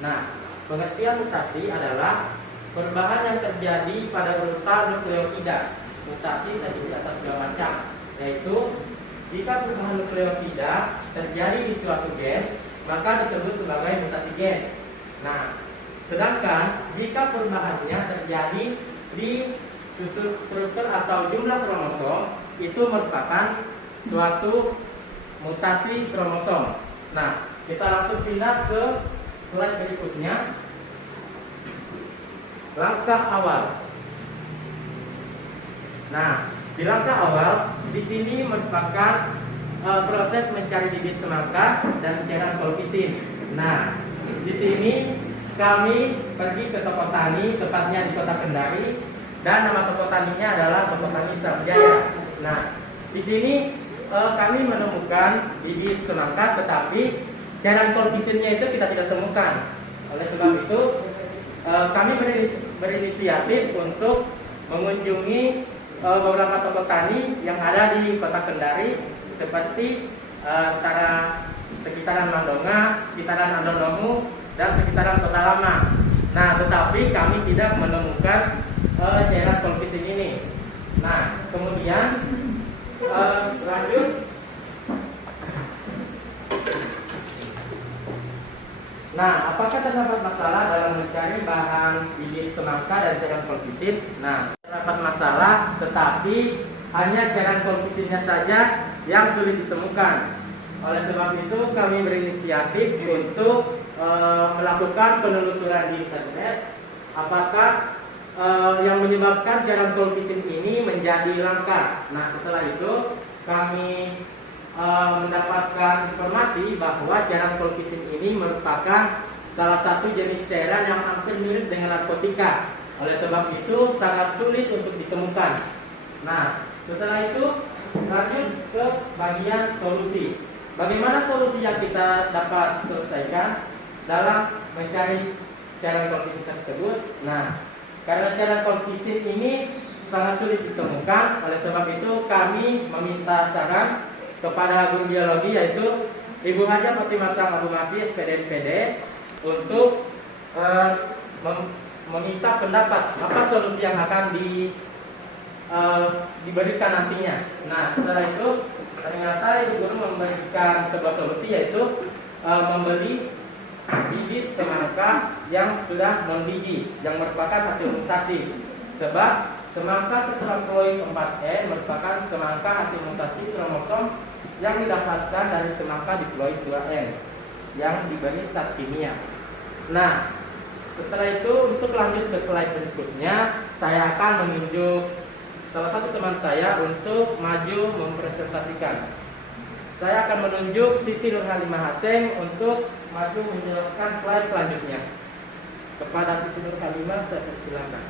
Nah, pengertian mutasi adalah perubahan yang terjadi pada urutan nukleotida. Mutasi terdiri atas dua macam, yaitu jika perubahan nukleotida terjadi di suatu gen, maka disebut sebagai mutasi gen. Nah, sedangkan jika perubahannya terjadi di struktur atau jumlah kromosom, itu merupakan suatu mutasi kromosom. Nah, kita langsung pindah ke slide berikutnya. Langkah awal. Nah, di langkah awal di sini merupakan proses mencari bibit semangka dan cairan kolkisin. Nah, di sini kami pergi ke toko tani, tepatnya di Kota Kendari, dan nama toko taninya adalah Toko Tani Sarjaya. Nah, di sini kami menemukan bibit semangka, tetapi cairan kolkisinnya itu kita tidak temukan. Oleh sebab itu, kami berinisiatif untuk mengunjungi beberapa toko tani yang ada di Kota Kendari, seperti sekitaran Mandonga, sekitaran Andonomu, dan sekitaran Kota Lama. Nah, tetapi kami tidak menemukan cairan kolkisin ini. Nah, kemudian lanjut. Nah, apakah terdapat masalah dalam mencari bahan bibit semangka dan cairan kolkisin? Nah, terdapat masalah, tetapi hanya cairan kolkisinnya saja yang sulit ditemukan. Oleh sebab itu, kami berinisiatif untuk melakukan penelusuran di internet, apakah yang menyebabkan cairan kolkisin ini menjadi langka. Nah, setelah itu kami mendapatkan informasi bahwa cairan kolkisin ini merupakan salah satu jenis cairan yang hampir mirip dengan narkotika. Oleh sebab itu sangat sulit untuk ditemukan. Nah, setelah itu lanjut ke bagian solusi. Bagaimana solusi yang kita dapat selesaikan dalam mencari cairan kolkisin tersebut? Nah, karena cairan kolkisin ini sangat sulit ditemukan, oleh sebab itu kami meminta saran kepada guru biologi, yaitu Ibu Haja Fatimah Sang Abu Masih SPD untuk meminta pendapat apa solusi yang akan diberikan nantinya. Nah, setelah itu ternyata Ibu Guru memberikan sebuah solusi, yaitu membeli bibit semangka yang sudah non biji, yang merupakan hasil mutasi. Sebab semangka tetraploid 4E merupakan semangka hasil mutasi kromosom yang didapatkan dari semangka diploid 2N yang diberi zat kimia. Nah, setelah itu untuk lanjut ke slide berikutnya, saya akan menunjuk salah satu teman saya untuk maju mempresentasikan. Saya akan menunjuk Siti Nurhalimah Hasem untuk maju menjelaskan slide selanjutnya. Kepada Siti Nurhalimah, saya persilakan.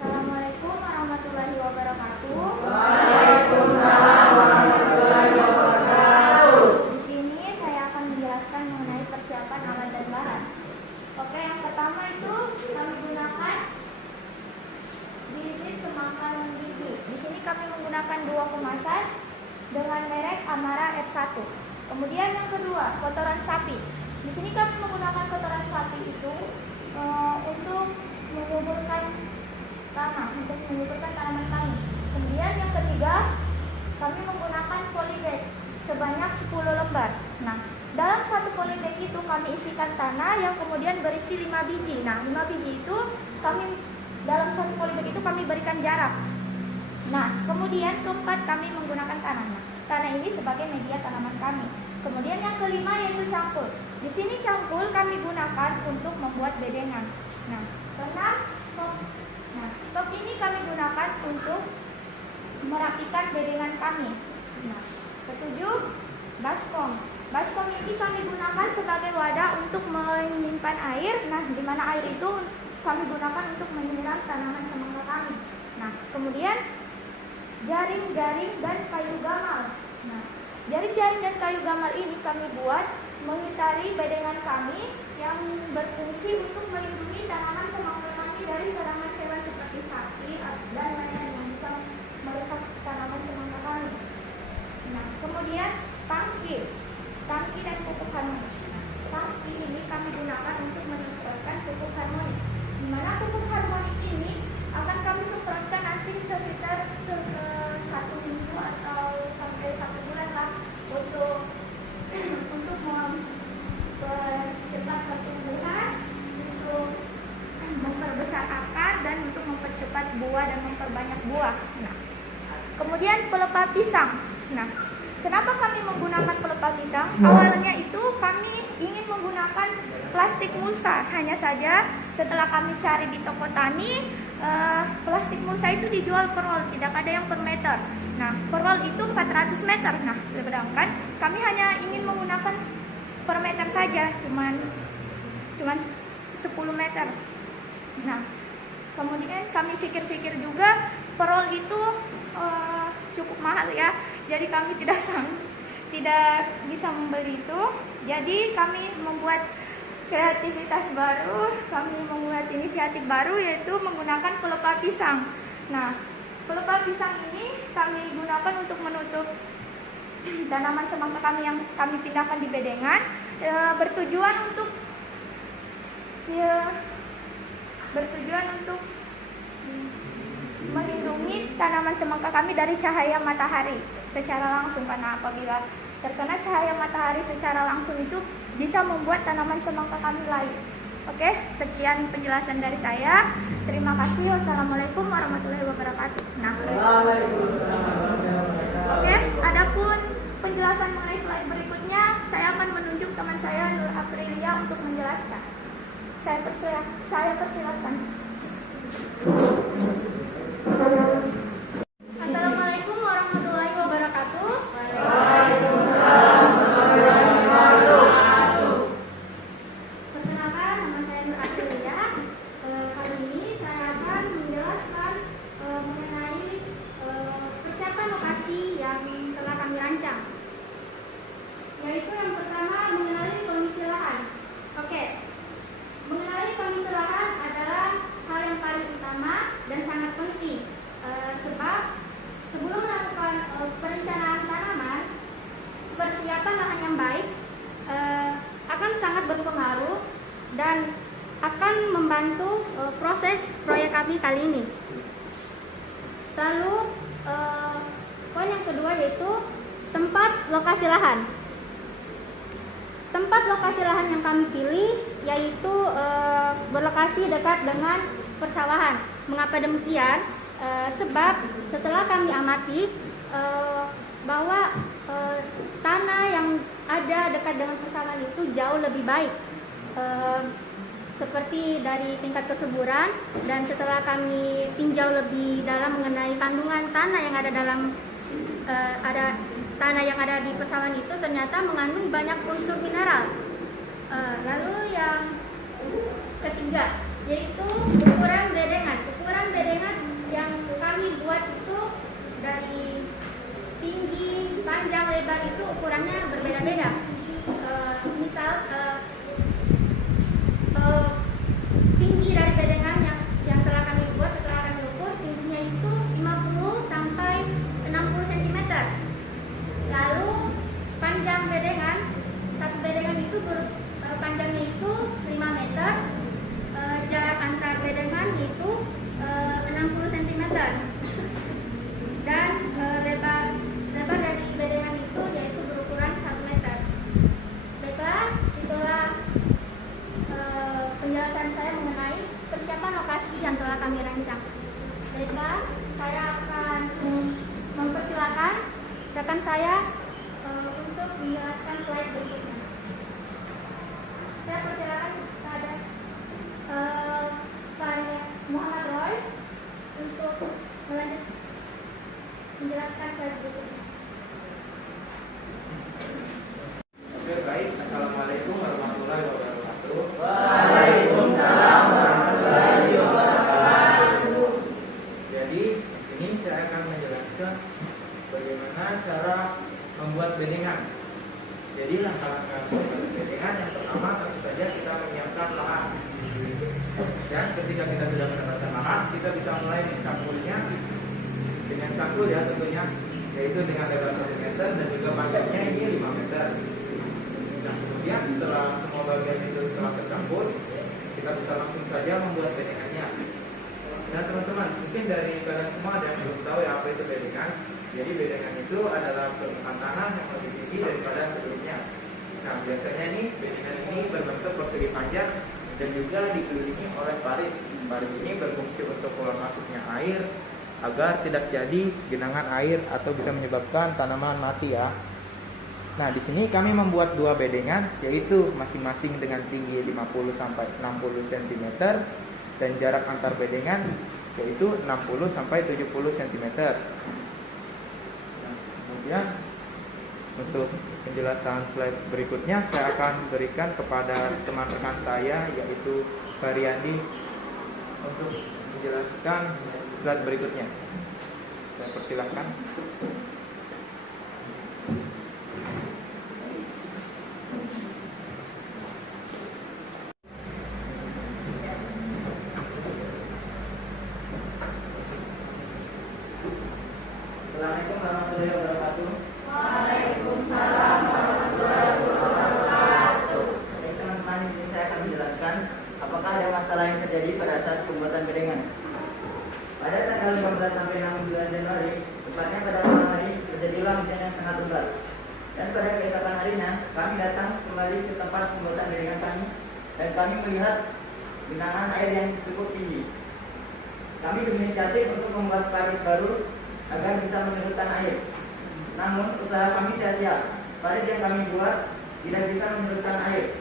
Assalamualaikum warahmatullahi wabarakatuh. Waalaikumsalam warahmatullahi wabarakatuh. Di sini saya akan menjelaskan mengenai persiapan alat dan bahan. Oke, yang pertama itu kami gunakan bibit semangka non biji. Di sini kami menggunakan 2 kemasan dengan merek Amara F1. Kemudian yang kedua, kotoran sapi. Di sini kami menggunakan kotoran sapi itu untuk menyuburkan tanah, untuk menyuburkan tanaman kami. Kemudian yang ketiga, kami menggunakan polybag sebanyak 10 lembar. Nah, dalam satu polybag itu kami isikan tanah yang kemudian berisi 5 biji. Nah, 5 biji itu dalam satu polybag itu kami berikan jarak. Nah, kemudian keempat, kami menggunakan tanah. Nah, tanah ini sebagai media tanaman kami. Kemudian yang kelima yaitu cangkul. Di sini cangkul kami gunakan untuk membuat bedengan. Nah, keenam, stok. Nah, stok ini kami gunakan untuk merapikan bedengan kami. Nah, ketujuh, baskom. Baskom ini kami gunakan sebagai wadah untuk menyimpan air. Nah, di mana air itu kami gunakan untuk menyiram tanaman semangka kami. Nah, kemudian jaring-jaring dan kayu gamal. Nah, jaring-jaring dan kayu gamal ini kami buat mengitari bedengan kami yang berfungsi untuk melindungi tanaman semangka kami dari serangan hewan seperti sapi dan lain-lain yang bisa merusak tanaman semangka kami. Nah, kemudian tangki dan pupuk hama. pelepah pisang. Nah, kenapa kami menggunakan pelepah pisang? Awalnya itu kami ingin menggunakan plastik mulsa. Hanya saja setelah kami cari di toko tani, plastik mulsa itu dijual per roll, tidak ada yang per meter. Nah, per roll itu 400 meter. Nah, sedangkan kami hanya ingin menggunakan per meter saja, cuman 10 meter. Nah, kemudian kami pikir-pikir juga per roll itu cukup mahal ya. Jadi kami tidak bisa membeli itu. Jadi kami membuat kreativitas baru, kami membuat inisiatif baru, yaitu menggunakan pelepah pisang. Nah, pelepah pisang ini kami gunakan untuk menutup tanaman semangka kami yang kami pindahkan di bedengan, bertujuan untuk melindungi tanaman semangka kami dari cahaya matahari secara langsung, karena apabila terkena cahaya matahari secara langsung itu bisa membuat tanaman semangka kami layu. Oke, sekian penjelasan dari saya. Terima kasih. Wassalamualaikum warahmatullahi wabarakatuh. Nah, oke, adapun penjelasan mengenai slide berikutnya, saya akan menunjuk teman saya Nur Aprilia untuk menjelaskan. Saya persilakan. Assalamualaikum warahmatullahi wabarakatuh. Perkenalkan, nama saya Nur Aprilia. Kali ini saya akan menjelaskan mengenai persiapan lokasi yang telah kami rancang. Yaitu yang pertama, mengenali kondisi lahan. Oke, mengenali kondisi lahan adalah hal yang paling utama dan sangat penting. Sebab sebelum melakukan perencanaan tanaman, persiapan lahan yang baik akan sangat berpengaruh dan akan membantu proses proyek kami kali ini. Lalu poin yang kedua yaitu tempat lokasi lahan. Tempat lokasi lahan yang kami pilih yaitu berlokasi dekat dengan persawahan. Mengapa demikian? Sebab setelah kami amati bahwa tanah yang ada dekat dengan persawahan itu jauh lebih baik, seperti dari tingkat kesuburan, dan setelah kami tinjau lebih dalam mengenai kandungan tanah yang ada dalam tanah yang ada di persawahan itu ternyata mengandung banyak unsur mineral. Lalu yang ketiga yaitu ukuran bedengan. Ukuran bedengan yang kami buat itu dari tinggi, panjang, lebar itu ukurannya berbeda-beda. Misal tinggi dari bedengan yang telah kami buat, setelah kami ukur, tingginya itu 50 sampai 60 cm. Lalu panjang bedengan, satu bedengan itu panjangnya itu 5 meter, jarak antar bedengan itu 60 cm, dan lebar dari bedengan itu yaitu berukuran 1 meter. Baiklah, itulah penjelasan saya mengenai persiapan lokasi yang telah kami rancang. Baiklah, saya akan mempersilakan rekan saya untuk menjelaskan slide berikutnya. Saya persilakan kepada Pak Muhammad Roy untuk menjelaskan slide berikutnya. Oke, baik. Assalamualaikum warahmatullahi wabarakatuh. Waalaikumsalam warahmatullahi wabarakatuh. Jadi, di sini saya akan menjelaskan bagaimana cara membuat bedengan. Jadi langkah-langkah membuat bedengan, yang pertama tentu saja kita menyiapkan lahan. Dan ketika kita sudah mendapatkan lahan, kita bisa mulai mencangkulnya dengan cangkul ya tentunya, yaitu dengan lebar 1 meter dan juga panjangnya ini 5 meter. Nah, kemudian setelah semua bagian itu telah tercampur, kita bisa langsung saja membuat bedengannya. Nah teman-teman, mungkin dari kalian semua ada yang belum tahu ya apa itu bedengan. Jadi bedengan itu adalah permukaan tanah yang lebih tinggi daripada sebelumnya. Nah biasanya ini bedengan ini berbentuk persegi panjang dan juga dikelilingi oleh parit. Parit ini berfungsi untuk keluar masuknya air agar tidak jadi genangan air atau bisa menyebabkan tanaman mati ya. Nah, di sini kami membuat dua bedengan, yaitu masing-masing dengan tinggi 50 sampai 60 cm dan jarak antar bedengan yaitu 60 sampai 70 cm. Nah, kemudian untuk penjelasan slide berikutnya saya akan berikan kepada teman rekan saya yaitu Variandi untuk menjelaskan slide berikutnya. Saya persilahkan. Assalamualaikum warahmatullahi wabarakatuh. Waalaikumsalam warahmatullahi wabarakatuh. Baik teman-teman, di sini saya akan menjelaskan apakah ada masalah yang terjadi pada saat pembuatan bedengan. Pada tanggal 15 sampai 6 Januari, tepatnya pada malam hari, terjadilah hujan yang sangat lebat. Dan pada keesokan harinya, kami datang kembali ke tempat pembuatan bedengan kami dan kami melihat genangan air yang cukup tinggi. Kami berinisiatif untuk membuat parit baru agar bisa menyurutkan air. Namun usaha kami sia-sia. Parit yang kami buat tidak bisa menyurutkan air.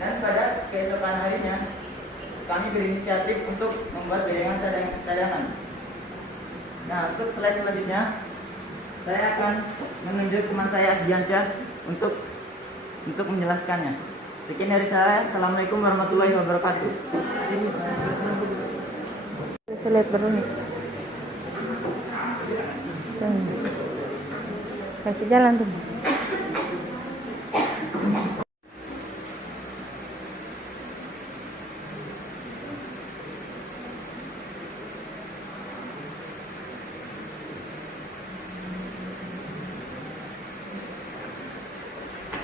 Dan pada keesokan harinya kami berinisiatif untuk membuat bedengan cadangan. Nah, untuk slide selanjutnya saya akan menunjuk teman saya Asdiansyah untuk menjelaskannya. Sekian dari saya. Assalamualaikum warahmatullahi wabarakatuh. Slide baru nih. Kasih jalan tuh.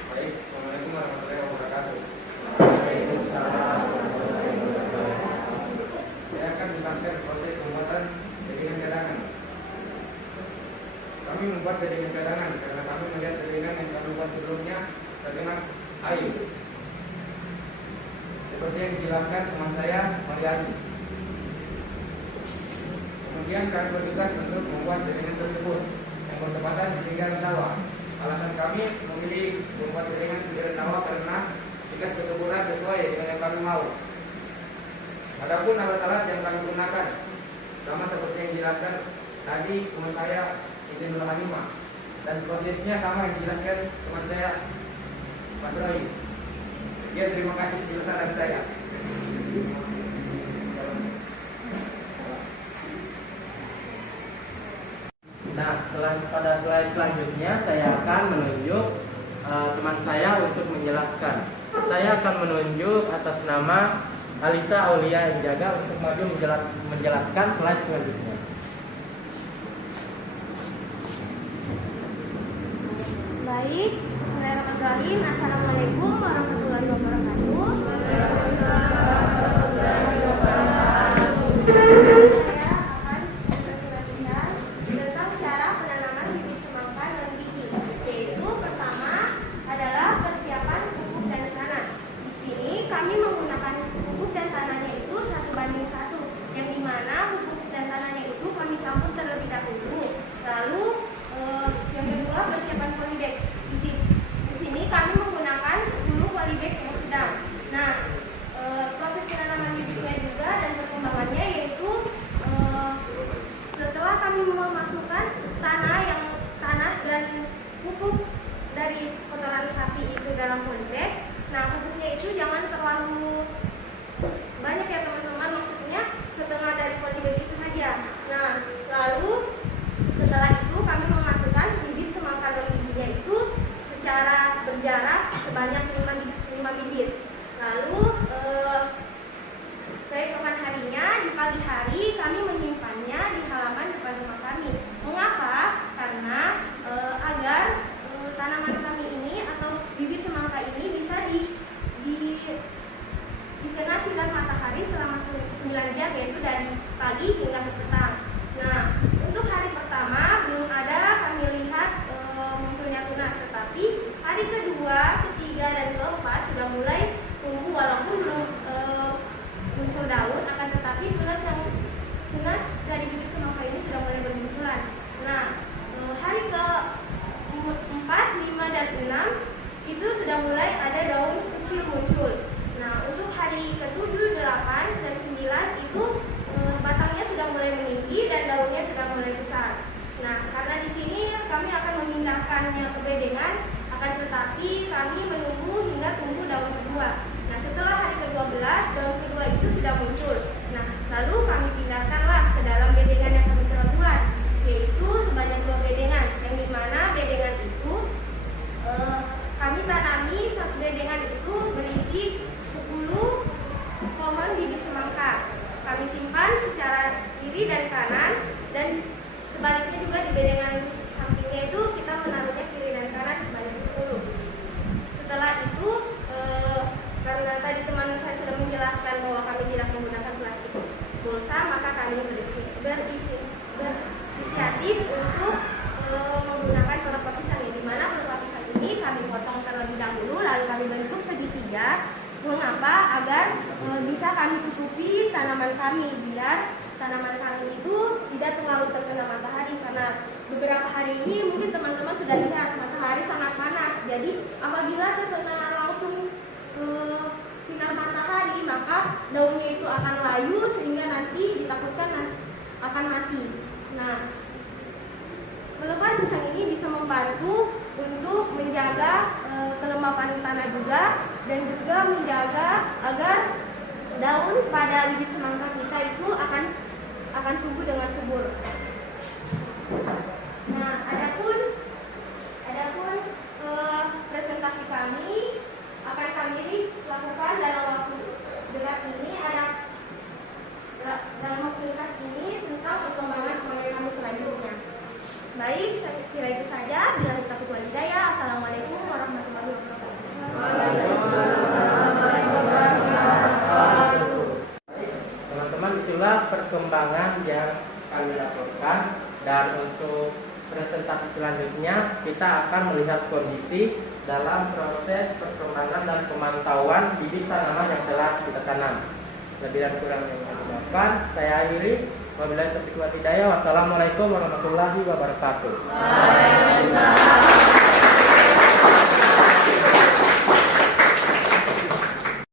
Baik, Assalamualaikum warahmatullahi wabarakatuh. Saya akan menjelaskan proses pembuatan bedengan cadangan. Kami membuat bedengan cadangan karena kami melihat bedengan yang kami buat sebelumnya terkena air. Seperti yang dijelaskan teman saya, Mariani. Kemudian kami bertugas untuk membuat bedengan tersebut yang bertepatan di pinggiran sawah. Alasan kami memilih membuat bedengan di pinggiran sawah karena tingkat kesuburan sesuai dengan yang kami mau. Adapun alat-alat yang kami gunakan, sama seperti yang dijelaskan tadi teman saya Izin Halimah, dan prosesnya sama yang dijelaskan teman saya Mas Roy. Ya, terima kasih penjelasan dari saya. Nah, pada slide selanjutnya saya akan menunjuk teman saya untuk menjelaskan. Saya akan menunjuk atas nama Alisa Aulia Jaga untuk maju menjelaskan slide selanjutnya. Baik, bismillahirrahmanirrahim. Assalamualaikum warahmatullahi wabarakatuh. Saya akan menjelaskan tentang cara penanaman bibit semangka dan gigi. Yaitu pertama adalah persiapan pupuk dan tanah. Di sini kami menggunakan pupuk dan tanahnya itu 1:1, yang dimana pupuk dan tanahnya itu kami campur terlebih dahulu. Lalu yang kedua persiapan polybag. Di sini kami menggunakan 10 polybag yang sedang. Nah, proses penanaman bibitnya juga dan perkembangannya yaitu setelah kami memasukkan tanah dan pupuk dari kotoran sapi itu dalam polybag. Nah, pupuknya itu jangan terlalu banyak ya teman-teman, maksudnya setengah dari polybag itu saja. Nah, lalu setelah itu kami memasukkan bibit semangka dan giginya itu secara berjarak sebanyak 5 bibit. Lalu keesokan harinya di pagi hari kami menyimpannya di halaman depan rumah kami. Mengapa? Karena agar tanaman kami ini atau bibit semangka ini bisa dikena sinar matahari selama 9 jam, yaitu dari pagi hingga petang. Nah, untuk hari pertama belum ada kami lihat munculnya tunas, tetapi hari kedua, ketiga, dan keempat sudah mulai tumbuh walaupun belum muncul daun, akan tetapi tunas dari bibit semangka dahulu, lalu kami bentuk segitiga. Mengapa? Agar bisa kami tutupi tanaman kami, biar tanaman kami itu tidak terlalu terkena matahari, karena beberapa hari ini mungkin teman-teman sudah lihat matahari sangat panas. Jadi apabila terkena langsung sinar matahari, maka daunnya itu akan layu sehingga nanti ditakutkan akan mati. Nah, melepas pisang ini bisa membantu untuk menjaga kelembapan tanah juga, dan juga menjaga agar daun pada bibit semangka kita itu akan tumbuh dengan subur. Nah, adapun presentasi kami akan kami lakukan dalam waktu dekat ini, dalam waktu dekat ini tentang perkembangan proyek kami selanjutnya. Baik, saya kira itu saja. Bila kita wal hidayah. Assalamualaikum warahmatullahi wabarakatuh. Teman-teman, itulah perkembangan yang kami lakukan, dan untuk presentasi selanjutnya kita akan melihat kondisi dalam proses perkembangan dan pemantauan bibit tanaman yang telah kita tanam. Lebih dan kurang yang kami ucapkan, saya akhiri. Wabillahi taufiq wal hidayah. Wassalamualaikum warahmatullahi wabarakatuh. Waalaikumsalam.